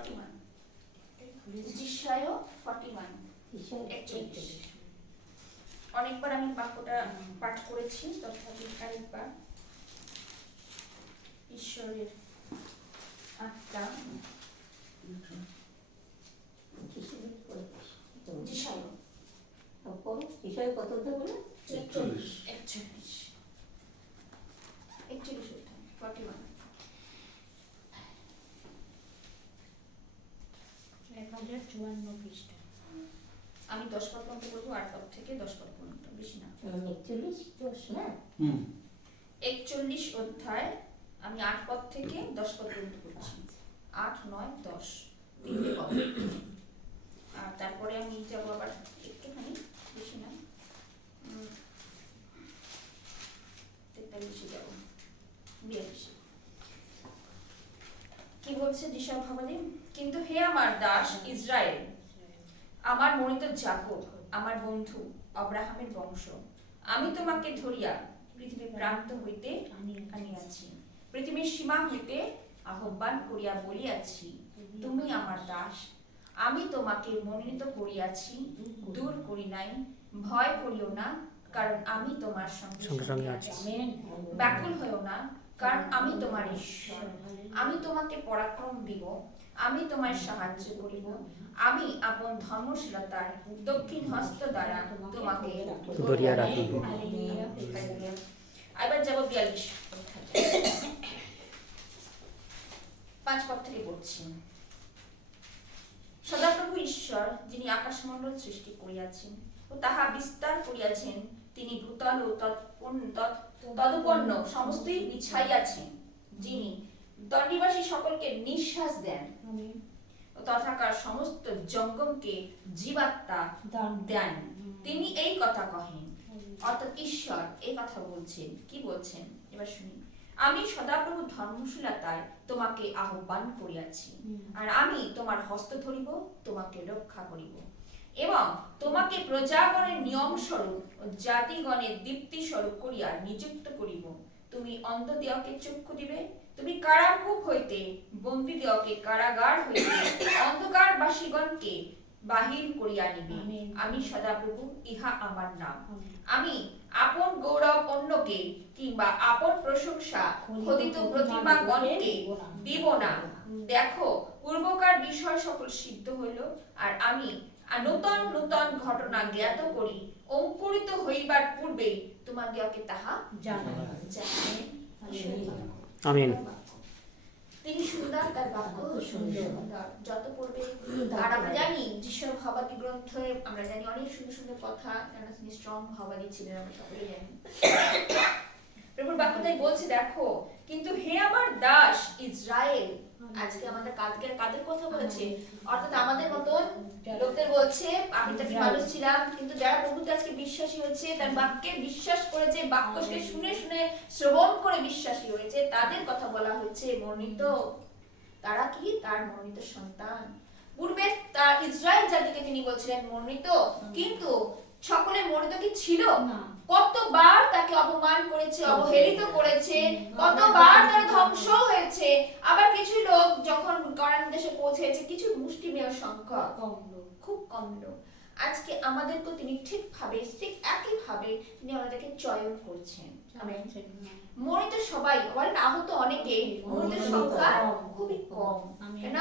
Forty one যিশায় forty one একচল্লিশ অনেকবার আমি বাক্যটা পাঠ করেছি তথাপি আরেকবার। ঈশ্বরের আত্মা। যিশায় বিষয় কত হতে বলে একচল্লিশ। একচল্লিশ। একচল্লিশ। ফর্টি ওয়ান হাজার চুয়ান্ন পৃষ্ঠা। আমি দশ পদ পর্যন্ত বলব আট পদ থেকে দশ পদ পর্যন্ত বেশি না। একচল্লিশ? দশ না? একচল্লিশ অধ্যায় আমি আট পদ থেকে দশ পদ পর্যন্ত পড়ছি। আট নয় দশ তিনটে পদ। আর তারপরে আমি যাব আবার একটুখানি বেশি না। তেতাল্লিশে যাব বিয়াল্লিশে। কি বলছে যিশা ভাবাদি কিন্তু হে আমার দাস ইসরায়েল আমার মনিত জাকব আমার বন্ধু অব্রাহামের বংশ আমি তোমাকে ধরিয়া পৃথিবীর প্রান্ত হইতে আনিয়াছি পৃথিবীর সীমা হইতে আহ্বান করিয়া বলিয়াছি তুমি আমার দাস আমি তোমাকে মনোনীত করিয়াছি দূর করি নাই ভয় করিও না কারণ আমি তোমার সঙ্গে সঙ্গে সঙ্গে আছি। ব্যাকুল হইও না কারণ আমি তোমার ঈশ্বর আমি তোমাকে পরাক্রম দিব আমি তোমায় সাহায্য করিব। আমি আপন ধর্মশীলতার দক্ষিণ হস্ত দ্বারা তোমাকে ধরিয়া রাখিব। এবার যাব বিয়াল্লিশ পাঁচ পদ থেকে পড়ছি। সদাপ্রভু ঈশ্বর যিনি আকাশমণ্ডল সৃষ্টি করিয়াছেন ও তাহা বিস্তার করিয়াছেন তিনি ভূতল ও তদুপন্ন সমস্তই বিছাইয়াছেন যিনি দণ্ডিবাসী সকলকে নিঃশ্বাস দেন। ও তথাকার সমস্ত জঙ্গমকে জীবাত্মা দান দেন। তিনি এই কথা কহেন। অর্থাৎ ঈশ্বর এই কথা বলছেন। কি বলছেন? এবার শুনি। আমি সদাপ্রভু ধর্মশীলতায় তোমাকে আহ্বান করিয়াছি আর আমি তোমার হস্ত ধরিব তোমাকে রক্ষা করিব। এবং তোমাকে প্রজাগণের নিয়ম স্বরূপ জাতিগণের দীপ্তি স্বরূপ করিয়া নিযুক্ত করিব। তুমি অন্ধ দেওয়াকে চক্ষু দিবে তুমি কারাকূপ হইতে বন্দী দেওয়াকে কারাগার হইতে অন্ধকার বাসীগণকে বাহির করিয়া নিবে। আমি সদাপ্রভু ইহা আমার নাম। আমি আপন গৌরব অন্যকে কিংবা আপন প্রশংসা খোদিত প্রতিমা গণকে দিব না। দেখো পূর্বকার বিষয় সকল সিদ্ধ হইল আর আমি নূতন নূতন ঘটনা জ্ঞাত করি। অঙ্কুরিত হইবার পূর্বে তোমাকে তাহা জানা আমিন। তিনি সুন্দর তার বাক্য সুন্দর। সুন্দর যত পড়বে আর আমরা জানি যিশুর ভবাদি গ্রন্থে আমরা জানি অনেক সুন্দর সুন্দর কথা কেন তিনি স্ট্রং ভাবাদি ছিলেন আমরা সকলে জানি। প্রভুর বাক্য তাই বলছে দেখো কিন্তু হে আমার দাস ইসরায়েল আজকে আমাদের কাদের কাদের কথা বলেছে? অর্থাৎ আমাদের মতন লোকদের বলছে আমি তো মানুষ ছিলাম কিন্তু যারা প্রভুতে আজকে বিশ্বাসী হয়েছে তার বাক্যে বিশ্বাস করেছে বাক্যকে শুনে শুনে শ্রবণ করে বিশ্বাসী হয়েছে তাদের কথা বলা হচ্ছে মনোনীত তারা কি? তার মনোনীত সন্তান। পূর্বে তার ইসরায়েল জাতিকে তিনি বলছিলেন মনোনীত কিন্তু সকলে তো কি ছিল? কতবার তাকে অপমান করেছে অবহেলিত করেছে কতবার তার ধ্বংস হয়েছে। আবার কিছু লোক যখন করান দেশে পৌঁছেছে কিছু মুষ্টিমেয় সংখ্যা কম লোক। খুব কম লোক। আজকে আমাদেরকে তিনি ঠিকভাবে ঠিক একইভাবে তিনি আমাদেরকে চয়ন করছেন। মরিত সবাই বলেন আহত অনেকে মরিত সংখ্যা খুবই কম না কেন?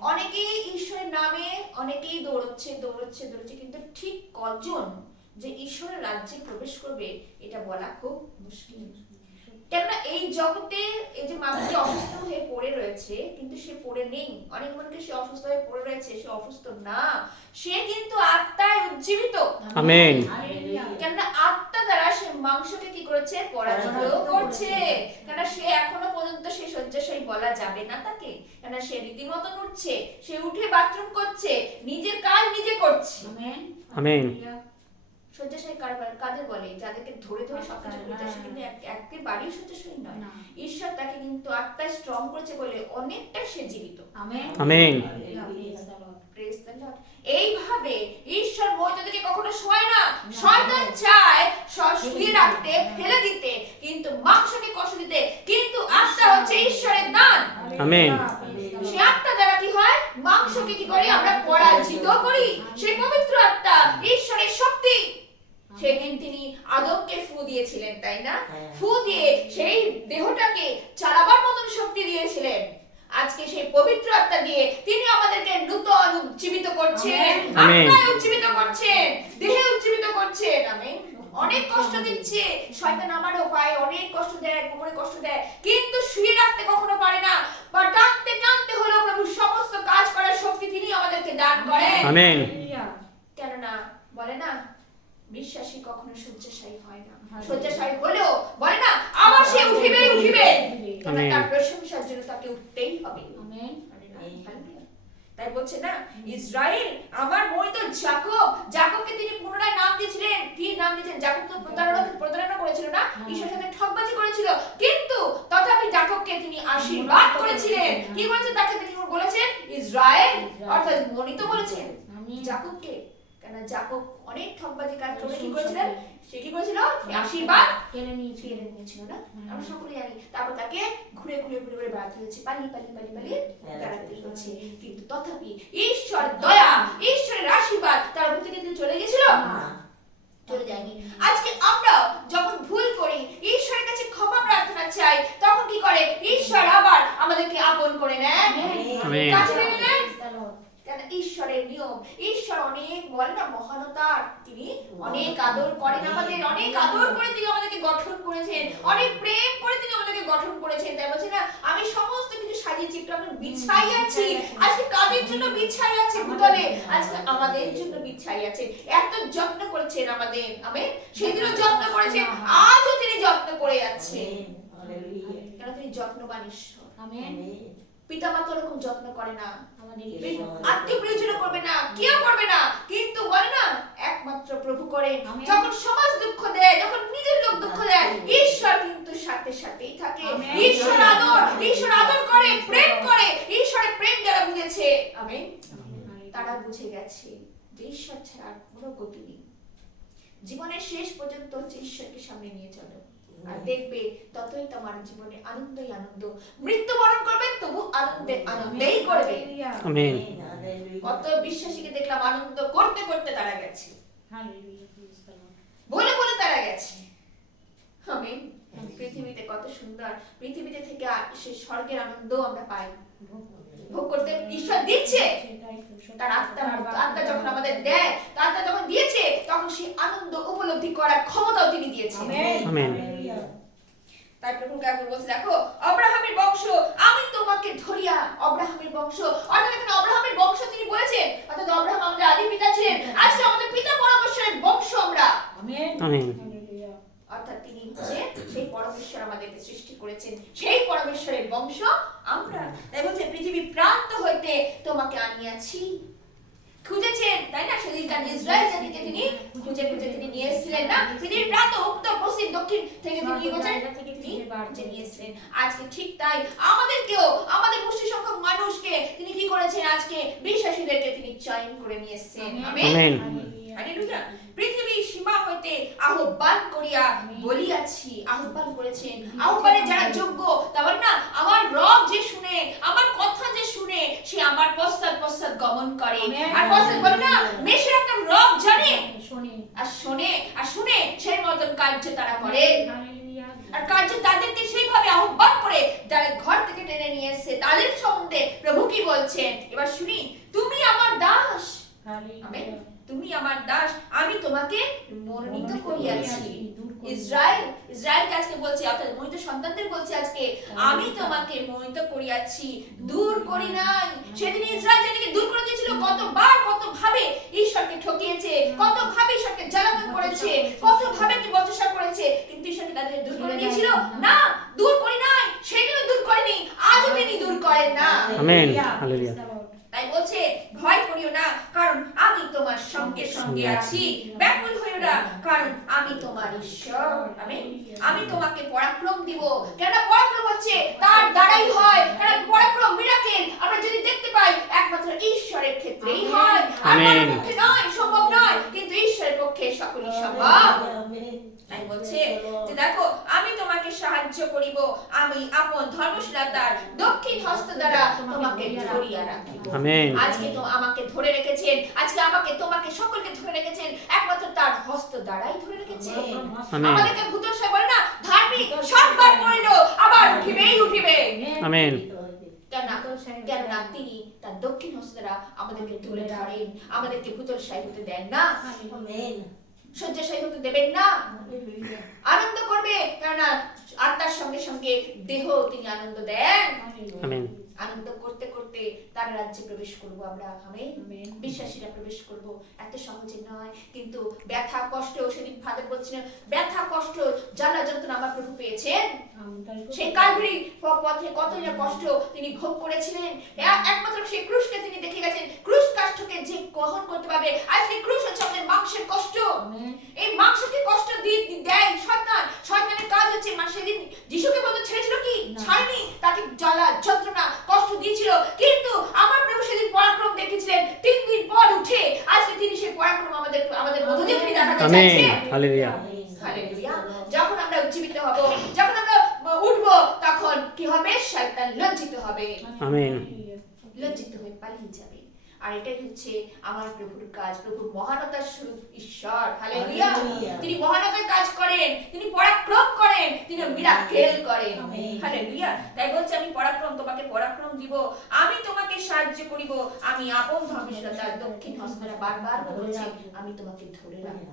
অনেকেই ঈশ্বরের নামে অনেকেই দৌড়চ্ছে দৌড়চ্ছে দৌড়চ্ছে কিন্তু ঠিক কজন যে ঈশ্বরের রাজ্যে প্রবেশ করবে এটা বলা খুব মুশকিল। কেননা এই জগতে এই যে মানুষটি অসুস্থ হয়ে পড়ে রয়েছে কিন্তু সে পড়ে নেই। অনেক সে অসুস্থ হয়ে পড়ে রয়েছে সে অসুস্থ না। সে কিন্তু আত্মায় উজ্জীবিত। আমেন। কেননা আত্মা দ্বারা সে মাংসকে কি করেছে? পরাজিত করছে। কেননা সে এখনও পর্যন্ত সে শয্যাশায়ী বলা যাবে না তাকে। কেননা সে রীতিমতো উঠছে সে উঠে বাথরুম করছে নিজের কাজ নিজে করছে। আমেন। আমেন। শয্যাশায়ী কারবার কাদের বলে যাদেরকে ধরে ধরে সবকিছু করতে আসে কিন্তু এক- একেবারেই শয্যাশায়ী নয় না। ঈশ্বর তাকে কিন্তু আত্মায় স্ট্রং করেছে বলে অনেকটা সে জীবিত আমেন। আমেন। এইভাবে ঈশ্বর মর্যাদাকে কখনো শোয় না। শয়তান চায় শুয়ে রাখতে ফেলে দিতে কিন্তু মাংসকে কষ্ট দিতে। কিন্তু আত্মা হচ্ছে ঈশ্বরের দান। আমেন। সে আত্মা দ্বারা কি হয়? জাকবকে কি করি আমরা পরাজিত করি? সেই পবিত্র আত্মা ঈশ্বরের শক্তি। সেদিন তিনি আদমকে ফু দিয়েছিলেন তাই না? হ্যাঁ। ফু দিয়ে সেই দেহটাকে চালাবার মতন শক্তি দিয়েছিলেন। আজকে সেই পবিত্র আত্মা দিয়ে তিনি আমাদেরকে নূতন উজ্জীবিত করছেন। আমেন। আত্মায় উজ্জীবিত করছেন। দেহে উজ্জীবিত করছেন। আমেন। অনেক কষ্ট দিচ্ছে। শয়তান আমারও পায়ে। অনেক কষ্ট দেয় কোমরে কষ্ট দেয়। কিন্তু শুয়ে রাখতে কখনো পারে না। বা টানতে টানতে হলেও প্রভু সমস্ত কাজ করার শক্তি তিনি আমাদেরকে দান করেন। আমেন। কেননা বলে না বিশ্বাসী কখনো শয্যাশায়ী হয় না। শয্যাশায়ী হলেও বলে না আবার সে উঠিবে উঠিবে। তার প্রশংসার জন্য তাকে উঠতেই হবে। তাই বলছে না ইসরায়েল আমার মরিত জাকব। জাকবকে তিনি পুনরায় নাম দিয়েছিলেন। কি নাম দিয়েছেন জাকব তো প্রতারণা প্রতারণা করেছিল না হ্যাঁ। ঈশ্বরের সাথে ঠকবাজি করেছিল। কিন্তু তথাপি জাকবকে তিনি আশীর্বাদ করেছিলেন। কি বলেছেন? তাকে তিনি বলেছেন ইসরায়েল অর্থাৎ মনিত বলেছেন জাকবকে। কেন জাকব অনেক ঠকবাজি কাজ করে কি করেছিলেন। সে কি করেছিল? আশীর্বাদ কেড়ে নিয়েছিল। ছিঁড়ে নিয়েছিল না? আমরা সকলে জানি। তারপর তাকে ঘুরে ঘুরে ঘুরে ঘুরে বেড়াতে হয়েছে পালিয়ে পালিয়ে পালিয়ে পালিয়ে বেড়াতে হয়েছে। কিন্তু তথাপি ঈশ্বর দয়া ঈশ্বরের আশীর্বাদ তার উপর থেকে চলে গেছিল? চলে যায়নি। আজকে আমরা যখন ভুল করি ঈশ্বরের কাছে ক্ষমা প্রার্থনা চাই তখন কি করে? ঈশ্বর আবার আমাদেরকে আপন করে নেয়। কাছে ঈশ্বরের নিয়ম। ঈশ্বর অনেক বলে না মহানতার। তিনি অনেক আদর করেন আমাদের অনেক আদর করে তিনি আমাদেরকে গঠন করেছেন। অনেক প্রেম করে তিনি আমাদেরকে গঠন করেছেন। তাই বলছে না আমি সমস্ত কিছু সাজিয়েছি একটু আমি বিছাই আছি। আজকে কাদের জন্য বিছাই আছে ভূতলে। আজকে আমাদের জন্য বিছাই আছে। এত যত্ন করেছেন আমাদের আমি সেদিনও যত্ন করেছেন আজও তিনি যত্ন করে যাচ্ছেন। কেন তিনি যত্নবান ঈশ্বর? আমেন। পিতা মাতা ওরকম যত্ন করে না আত্মীয় প্রয়োজন করবে না কেউ করবে না। কিন্তু বলে না একমাত্র প্রভু করেন। যখন সমাজ দুঃখ দেয় যখন নিজের লোক দুঃখ দেয় ঈশ্বর কিন্তু সাথে সাথেই থাকে। ঈশ্বর আদর ঈশ্বর আদর করে প্রেম করে। ঈশ্বরের প্রেম যারা বুঝেছে আমি তারা বুঝে গেছে যে ঈশ্বর ছাড়া আর কোনো গতি নেই। জীবনের শেষ পর্যন্ত হচ্ছে ঈশ্বরকে সামনে নিয়ে চলো। আর দেখবে ততই তোমার জীবনে আনন্দই আনন্দ। মৃত্যুবরণ করবে তবু আনন্দে আনন্দেই করবে। আমেন। কত বিশ্বাসীকে দেখলাম আনন্দ করতে করতে তারা গেছে। বলে বলে তারা গেছে। আমেন। পৃথিবীতে কত সুন্দর। পৃথিবীতে থেকে আ- সে স্বর্গের আনন্দ আমরা পাই। ভোগ করতে। ঈশ্বর দিচ্ছে তার। মতো আত্মা যখন আমাদের দেয় তার আত্মা যখন দিয়েছে তখন সেই আনন্দ উপলব্ধি করার ক্ষমতাও তিনি দিয়েছেন। আমেন। প্রভু কেমন বলছে দেখো অব্রাহামের বংশ আমি তোমাকে ধরিয়া অব্রাহামের বংশ। অর্থাৎ এখানে অব্রাহামের বংশ তিনি বলেছেন অর্থাৎ অব্রাহাম আমাদের আদি পিতা ছিলেন আজকে আমাদের পিতা পরমেশ্বরের বংশ আমরা। আমেন। আমেন। অর্থাৎ তিনি হচ্ছে সেই পরমেশ্বর আমাদেরকে সৃষ্টি করেছেন সেই পরমেশ্বরের বংশ আমরা। তাই বলছে পৃথিবী প্রান্ত হইতে তোমাকে আনিয়াছি খুঁজেছেন তাই না? সেদিনকার ইসরায়েল জাতিকে তিনি খুঁজে খুঁজে তিনি নিয়ে এসেছিলেন না? তিনি প্রাত উক্ত পশ্চিম দক্ষিণ থেকে তিনি কি করছেন তিনি খুঁজে নিয়ে এসেছিলেন। আজকে ঠিক তাই। আমাদেরকেও আমাদের মুষ্টি সংখ্যক মানুষকে তিনি কি করেছেন আজকে? বিশ্বাসীদেরকে তিনি চয়ন করে নিয়ে এসেছেন। আমেন। হালেলুয়া। পৃথিবীর সীমা হইতে আহ্বান করিয়া বলিয়াছি আহ্বান করেছেন। আহ্বানে যারা যোগ্য তারপর না আমার রব যে শুনে আমার কথা যে শুনে সে আমার পশ্চাৎ পশ্চাৎ গমন করে। আর পশ্চাৎ বলে না মেষের একটা রব জানে। শোনে। আর শোনে আর শুনে সেই মতন কার্য তারা করে। আর কার্য তাদেরকে সেইভাবে আহ্বান করে যারা ঘর থেকে টেনে নিয়ে এসেছে তাদের সম্বন্ধে প্রভু কি বলছেন? এবার শুনি তুমি আমার দাস। আমেন। তুমি আমার দাস আমি তোমাকে মনোনীত করিয়াছি। ইসরায়েল ইসরায়েলকে আজকে বলছে অর্থাৎ মনোনীত সন্তানদের বলছে আজকে আমি তোমাকে মনোনীত করিয়াছি। দূর করি নাই। সেদিন ইসরায়েল জাতিকে দূর করে দিয়েছিল কতবার কত ভাবে ঈশ্বরকে ঠকিয়েছে কত ভাবে ঈশ্বরকে জ্বালাতন করেছে কত ভাবে কি বচসা করেছে কিন্তু ঈশ্বরকে তাদের দূর করে দিয়েছিল? না দূর করি নাই। সেদিনও দূর করেনি। আজও তিনি দূর করেন না। Amen. Hallelujah. Praise the Lord. তাই বলছে ভয় করিও না কারণ আমি তোমার সঙ্গে আছি। ব্যাকুল হইও না কারণ আমি তোমার ঈশ্বর। আমি আমি তোমাকে পরাক্রম দিব। কেন পরাক্রম হচ্ছে তার দ্বারাই হয়। কারণ পরাক্রম মিরাকেল আমরা যদি দেখতে পাই একমাত্র ঈশ্বরের ক্ষেত্রেই হয়। আমেন। আমার পক্ষে নয় সম্ভব নয়। কিন্তু ঈশ্বরের পক্ষে সকলই সম্ভব। তাই বলছে যে দেখো আমি তোমাকে সাহায্য করিব আমি আপন ধর্মশীলতার দক্ষিণ হস্ত দ্বারা তোমাকে ধরিয়া রাখিব। আমেন। আজকে তো আমাকে ধরে রেখেছেন আজকে আমাকে তোমাকে সকলকে ধরে রেখেছেন একমাত্র তার হস্ত দ্বারাই ধরে আমেন। আমাদেরকে ভূতর সাহেব বলে না ধার্মিক সববার পড়িল আবার উঠিবেই উঠিবে। আমেন। কেননা তিনি তার দক্ষিণ হস্ত দ্বারা আমাদেরকে তুলে ধরেন আমাদেরকে ভূতর সাহেব হতে দেন না। আমেন। শয্যাশায়ী হতে দেবেন না। আনন্দ করবে কেননা আত্মার সঙ্গে সঙ্গে দেহ তিনি আনন্দ দেন। আনন্দ করতে করতে তার রাজ্যে প্রবেশ করব আমরা আমি বিশ্বাসীরা প্রবেশ করব। এত সহজে নয় কিন্তু ব্যথা কষ্ট সেদিন ফাদার বলছিলেন ব্যথা কষ্ট জ্বালা যন্ত্রণা আমার প্রভু পেয়েছেন। সেই কালভারি পথে কত না কষ্ট তিনি ভোগ করেছিলেন। একমাত্র সেই ক্রুশকে তিনি দেখে গেছেন। ক্রুশ কাষ্ঠকে যে গ্রহণ করতে পারবে আর সেই ক্রুশ হচ্ছে আমাদের মাংসের কষ্ট। এই মাংসকে কষ্ট দিয়ে দেয় শয়তান। শয়তানের কাজ হচ্ছে মা সেদিন যিশুকে বলতে ছেড়েছিল কি। ছাড়েনি। তাকে জ্বালা যন্ত্রণা কষ্ট দিয়েছিল কিন্তু আমার প্রভু সেদিন পরাক্রম দেখেছিলেন। তিন দিন পর উঠে আজকে তিনি সেই পরাক্রম আমাদের আমাদের মধ্য দিয়ে তিনি দেখাতে চাইছেন। হালেলুয়া। হালেলুয়া। যখন আমরা উজ্জীবিত হব যখন আমরা উঠব তখন কি হবে? শয়তান লজ্জিত হবে। আমেন। লজ্জিত হয়ে পালিয়ে যাবে। আর এটাই হচ্ছে আমার প্রভুর কাজ প্রভুর মহানতার স্বরূপ ঈশ্বর। হালেলুয়া। তিনি মহানতার কাজ করেন তিনি পরাক্রম করেন তিনি মিরাকেল করেন। হালেলুয়া তাই বলছে আমি পরাক্রম তোমাকে পরাক্রম দিব আমি তোমাকে সাহায্য করিব আমি আপন ধর্মশীলতার দক্ষিণ হস্তরা বারবার বলছি আমি তোমাকে ধরে রাখব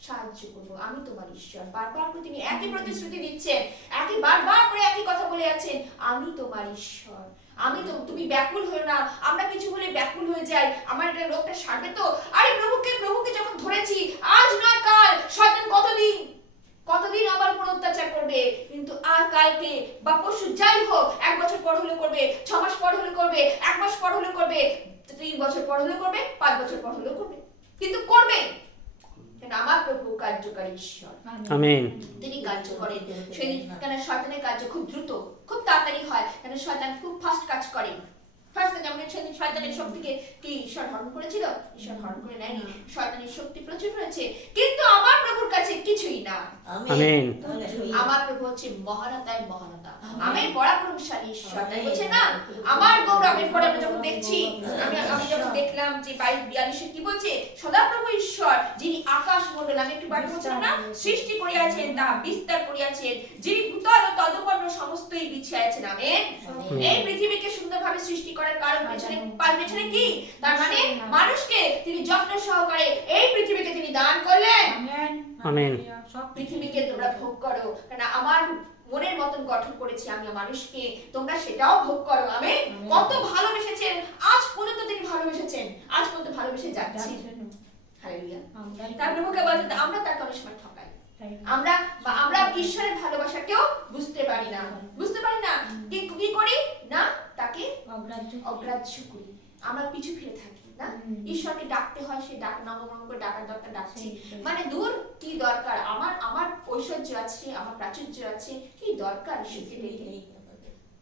সাহায্য করব আমি তোমার ঈশ্বর। বারবার করে তিনি একই প্রতিশ্রুতি দিচ্ছেন একই বারবার করে একই কথা বলে যাচ্ছেন আমি তোমার ঈশ্বর। আমি তো, তুমি ব্যাকুল হয়ে না। আমরা কিছু বলে ব্যাকুল হয়ে যাই। আমার এটা রোগটা সারবে তো? আরে প্রভুকে প্রভুকে যখন ধরেছি, আজ না কাল, শয়তান কতদিন কতদিন আমার উপর অত্যাচার করবে? কিন্তু আর কালকে বা পরশু যাই হোক, এক বছর পর হলে করবে, ছ মাস পর হলে করবে, এক মাস পর হলে করবে, তিন বছর পর হলে করবে, পাঁচ বছর পর হলে করবে। কিন্তু করবে। আমার প্রভু কার্যকারী ঈশ্বর। আমিন। তিনি কার্য করেন। সেদিন কেন শয়তানের কার্য খুব দ্রুত খুব তাড়াতাড়ি হয় কেন শয়তান খুব ফাস্ট কাজ করে। ফার্স্ট যেমন সেদিন শয়তানের শক্তিকে কি ঈশ্বর হরণ করেছিল? ঈশ্বর হরণ করে নেয়নি। শয়তানের শক্তি প্রচুর রয়েছে কিন্তু আমার প্রভুর কাছে কিছুই না। আমেন। আমার প্রভু হচ্ছে মহানতায় মহানতা আমি পরাক্রমশালী ঈশ্বর বলছে না। আমার গৌরবের পরে আমরা যখন দেখছি আমি আমি যখন দেখলাম যে বাইশ বিয়াল্লিশে কি বলছে সদাপ্রভু ঈশ্বর যিনি আকাশ মন্ডল আমি একটু বাড়ি বলছিলাম না সৃষ্টি করিয়াছেন তাহা বিস্তার করিয়াছেন যিনি ভূতল ও তদপন্ন সমস্তই বিছিয়াছেন আমেন। এই পৃথিবীকে সুন্দরভাবে সৃষ্টি করার কারণ পেছনে পেছনে কি? তার মানে মানুষকে তিনি যত্ন সহকারে এই পৃথিবীকে তিনি দান করলেন। আমেন। পৃথিবীকে তোমরা ভোগ করো। কারণ আমার মনের মতন গঠন করেছি আমি মানুষকে। তোমরা সেটাও ভোগ করো। আমি কত ভালোবেসেছেন। আজ পর্যন্ত তিনি ভালোবেসেছেন। আজ পর্যন্ত ভালোবেসে যাচ্ছি। হালেলুয়া। তার প্রভুকে বলতে আমরা তাকে অনেক সময় ঠকাই। আমরা বা আমরা ঈশ্বরের ভালোবাসাকেও বুঝতে পারি না। বুঝতে পারি না কি কি করি? না তাকে অগ্রাহ্য অগ্রাহ্য করি। আমরা পিছু ফিরে থাকি না? ঈশ্বরকে ডাকতে হয় সেই ডাক নাম করে ডাকার দরকার ডাকছি। মানে দূর কি দরকার? আমার আমার ঐশ্বর্য আছে আমার প্রাচুর্য আছে কি দরকার ঈশ্বরকে ডেকে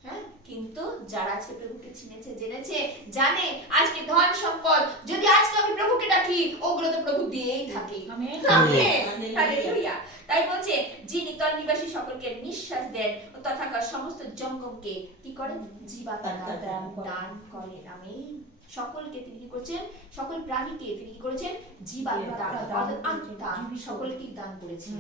হ্যাঁ? কিন্তু যারা আছে প্রভুকে চিনেছে জেনেছে জানে আজকে ধন সম্পদ যদি আজকে আমি প্রভুকে ডাকি ওগুলো তো প্রভু দিয়েই থাকে। তাই বলছে যিনি তর নিবাসী সকলকে নিঃশ্বাস দেন ও তথাকার সমস্ত জঙ্গমকে কি করেন? জীবাত্মা দান দান করেন। আমি সকলকে তিনি কি করছেন? সকল প্রাণীকে তিনি কি করেছেন? জীবাত্মা দান। অর্থাৎ আত্মা সকলকে দান করেছেন।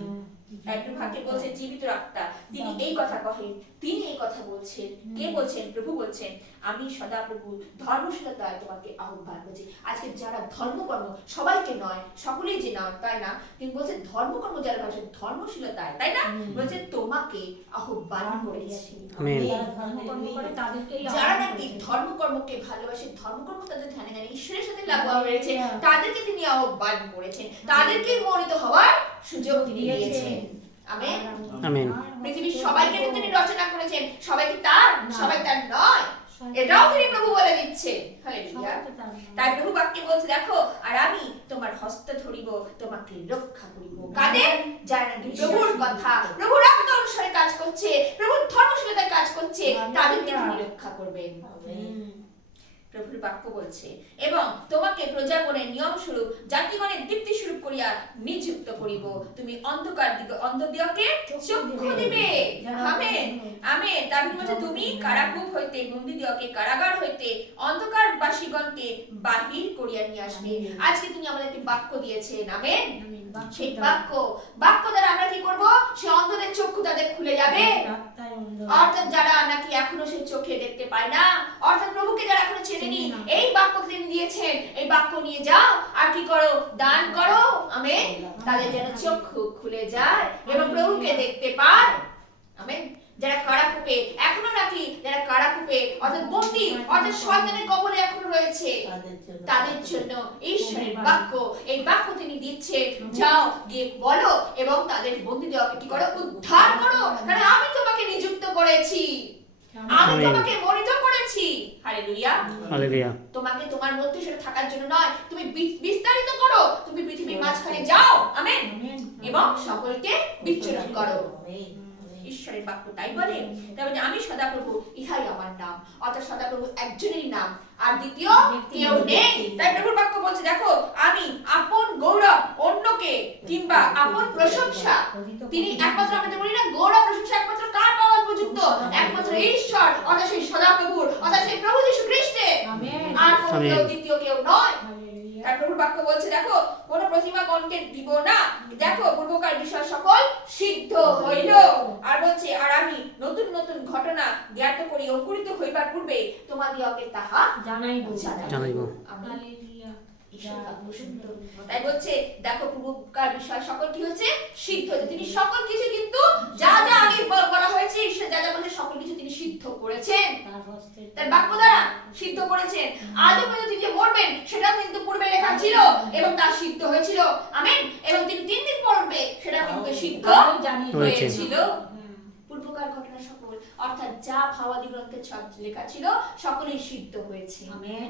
একটু ভাগে বলছে জীবিত আত্মা তিনি এই কথা কহেন তিনি এই কথা বলছেন কে বলছেন? প্রভু বলছেন আমি সদা প্রভু ধর্মশীলতায় তোমাকে আহ্বান করছি। আজকে যারা ধর্মকর্ম সবাইকে নয় সকলেই যে নয় তাই না? কিন্তু বলছে ধর্মকর্ম যারা ভাবছে ধর্মশীলতায় তাই না? বলছে তোমাকে আহ্বান করেছি। যারা নাকি ধর্মকর্মকে ভালোবাসে ধর্মকর্ম তাদের ধ্যানে জ্ঞানে ঈশ্বরের সাথে লাগু হয়েছে তাদেরকে তিনি আহ্বান করেছেন। তাদেরকে মনোনীত হওয়ার সুযোগ তিনি দিয়েছেন। আমেন। আমেন। পৃথিবীর সবাইকে তো তিনি রচনা করেছেন। সবাই কি তার? সবাই তার নয়। এটাও তিনি প্রভু বলে দিচ্ছেন। হালেলুয়া তাই প্রভু বাক্যে বলছে দেখো আর আমি তোমার হস্ত ধরিব তোমাকে রক্ষা করিব। কাদের? যারা নাকি প্রভুর কথা। প্রভুর আত্মা অনুসারে কাজ করছে। প্রভুর ধর্মশীলতায় কাজ করছে। তাদেরকে তিনি রক্ষা করবেন। প্রভুর বাক্য বলছে। এবং তোমাকে প্রজাগণের নিয়ম স্বরূপ জাতিগণের দীপ্তি স্বরূপ করিয়া নিযুক্ত করিব। তুমি অন্ধকার দিকে অন্ধদিওকে চক্ষু দিবে। আমেন। আমেন। তার মধ্যে তুমি কারাকূপ হইতে বন্দীদিওকে কারাগার হইতে অন্ধকার বাসীগণকে বাহির করিয়া নিয়ে আসবে। আজকে তুমি আমাদেরকে বাক্য দিয়েছেন। আমেন। সেই বাক্য। বাক্য দ্বারা আমরা কি করব? সে অন্ধদের চক্ষু তাদের খুলে যাবে। অর্থাৎ যারা নাকি এখনও সেই চোখে দেখতে পায় না অর্থাৎ প্রভুকে যারা এখনও চেনেনি এই বাক্য তিনি দিয়েছেন। এই বাক্য নিয়ে যাও আর কি করো? দান করো। আমেন। তাদের যেন চক্ষু খুলে যায় এবং প্রভুকে দেখতে পায়। আমেন। যারা কারাকূপে এখনও নাকি যারা কারাকূপে অর্থাৎ বন্দি অর্থাৎ শয়তানের কবলে এখনও রয়েছে তাদের জন্য ঈশ্বরের বাক্য এই বাক্য তিনি দিচ্ছে যাও গিয়ে বলো এবং তাদের বন্দি দেওয়াকে কি করো? উদ্ধার করো কারণ আমি তোমাকে নিযুক্ত করেছি। আমি তোমাকে মনোনীত করেছি। হালেলুয়া হালেলুয়া তোমাকে তোমার মধ্যে সেটা থাকার জন্য নয় তুমি বিস্তারিত করো তুমি পৃথিবীর মাঝখানে যাও আমেন এবং সকলকে বিচ্ছুরণ করো। আমেন। ঈশ্বরের বাক্য তাই বলে? তারপরে আমি সদাপ্রভু ইহাই আমার নাম। অর্থাৎ সদাপ্রভু একজনেরই নাম আর দ্বিতীয় কেউ নেই। তাই প্রভুর বাক্য বলছে দেখো আমি আপন গৌরব অন্যকে কিংবা আপন প্রশংসা। তিনি একমাত্র আমাদের বলি না গৌরব প্রশংসা একমাত্র কার পাওয়া উপযুক্ত? একমাত্র ঈশ্বর অর্থাৎ সেই সদাপ্রভুর অর্থাৎ সেই প্রভু যীশু খ্রিস্টের। আর কেউ দ্বিতীয় কেউ নয়। প্রভুর বাক্য বলছে দেখো কোন প্রতিমা গণকে দিব না। দেখো পূর্বকার বিষয় সকল সিদ্ধ হইল। আর বলছে আর আমি নতুন নতুন ঘটনা জ্ঞাত করি অঙ্কুরিত হইবার পূর্বে তোমাদিওকে তাহা জানাইব। জানাইবো। তাই বলছে দেখো পূর্বকার বিষয় সকল কি হচ্ছে সিদ্ধ। তিনি সকল কিছু কিন্তু যা যা আগে বলা হয়েছে ঈশ্বর যা যা বলেছে সকল কিছু তিনি সিদ্ধ করেছেন। তার বাক্য দ্বারা সিদ্ধ করেছেন। আজও পর্যন্ত তিনি যে মরবেন সেটাও কিন্তু পূর্বে লেখা ছিল এবং তা সিদ্ধ হয়েছিল। আমেন। এবং তিনি তিন দিন পড়বে সেটা কিন্তু সিদ্ধ। হয়েছিল। হ্যাঁ। পূর্বকার ঘটনা সকল অর্থাৎ যা ভাবাদি গ্রন্থে সব লেখা ছিল সকলেই সিদ্ধ হয়েছে। আমেন।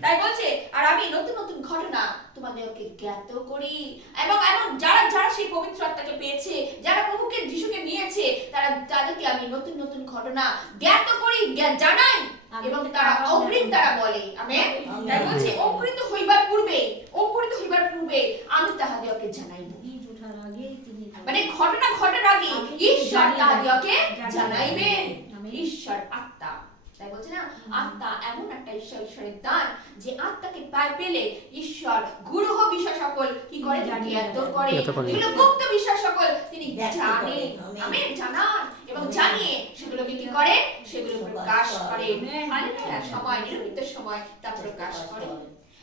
তাই বলছে আর আমি নতুন নতুন ঘটনা তোমাদেরকে জ্ঞাত করি। এবং এমন যারা যারা সেই পবিত্র আত্মাকে পেয়েছে যারা প্রভুকে যিশুকে নিয়েছে তারা তাদেরকে আমি নতুন নতুন ঘটনা জ্ঞাত করি জানাই। এবং তারা অগ্রিম তারা বলে। আমেন? তাই বলছে অঙ্কুরিত হইবার পূর্বে অঙ্কুরিত হইবার পূর্বে আমি তাহাদেরকে জানাইব। মানে ঘটনা ঘটার আগে ঈশ্বর তাহাদেরকে জানাইবেন। ঈশ্বর আত্মা। তাই বলছে না? আত্মা এমন একটা ঈশ্বর ঈশ্বরের দান যে আত্মাকে পায় পেলে ঈশ্বর গুরুহ বিষয় সকল কি করে? জানিয়ে জ্ঞাত করে। এগুলো গুপ্ত বিষয় সকল তিনি জানেন। আমেন। জানান। এবং জানিয়ে সেগুলোকে কি করে সেগুলো প্রকাশ করে সময় নির্মিত সময় তা প্রকাশ করে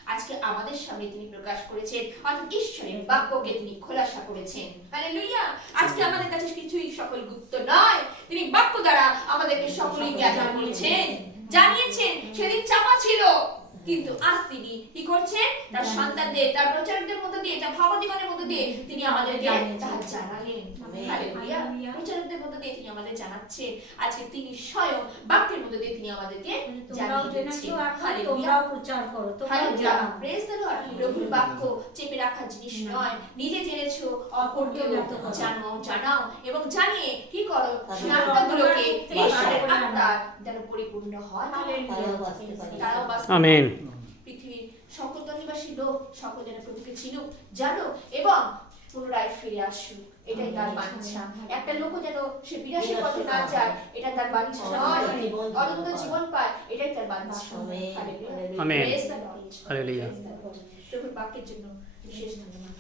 আজকে আমাদের সামনে তিনি প্রকাশ করেছেন। অর্থাৎ ঈশ্বরের বাক্যকে তিনি খোলাসা করেছেন। হালেলুয়া আজকে আমাদের কাছে কিছুই সকল গুপ্ত নয়। তিনি বাক্য দ্বারা আমাদেরকে সকলই জ্ঞান করেছেন। জানিয়েছেন, সেদিন চাপা ছিল। কিন্তু আজ তিনি কি করছেন? তার সন্তানদের তার প্রচারকদের মধ্যে দিয়ে তার ভাবাদিগণের মধ্যে দিয়ে তিনি আমাদেরকে জানালেন। প্রচারকদের মধ্যে দিয়ে তিনি আমাদের জানাচ্ছেন। আজকে তিনি স্বয়ং বাক্যের মধ্যে দিয়ে তিনি আমাদেরকে প্রচার করো প্রভুর বাক্য চেপে রাখার জিনিস নয়। নিজে জেনেছো অপরকেও করো। জানাও জানাও এবং জানিয়ে কি করো? আত্মাগুলোকে ঈশ্বরের আত্মা যেন পরিপূর্ণ হয়। আমেন। সকল অধিবাসী লোক সকল যেন প্রভুকে চিনুক জানো এবং পুনরায় ফিরে আসুক। এটাই তার বাঞ্ছা। একটা লোকও যেন সে বিরাশি পথে না যায় এটা তার বাঞ্ছা নয়। অনন্ত জীবন পায় এটাই তার বাঞ্ছা. প্রভুর বাক্যের জন্য বিশেষ ধন্যবাদ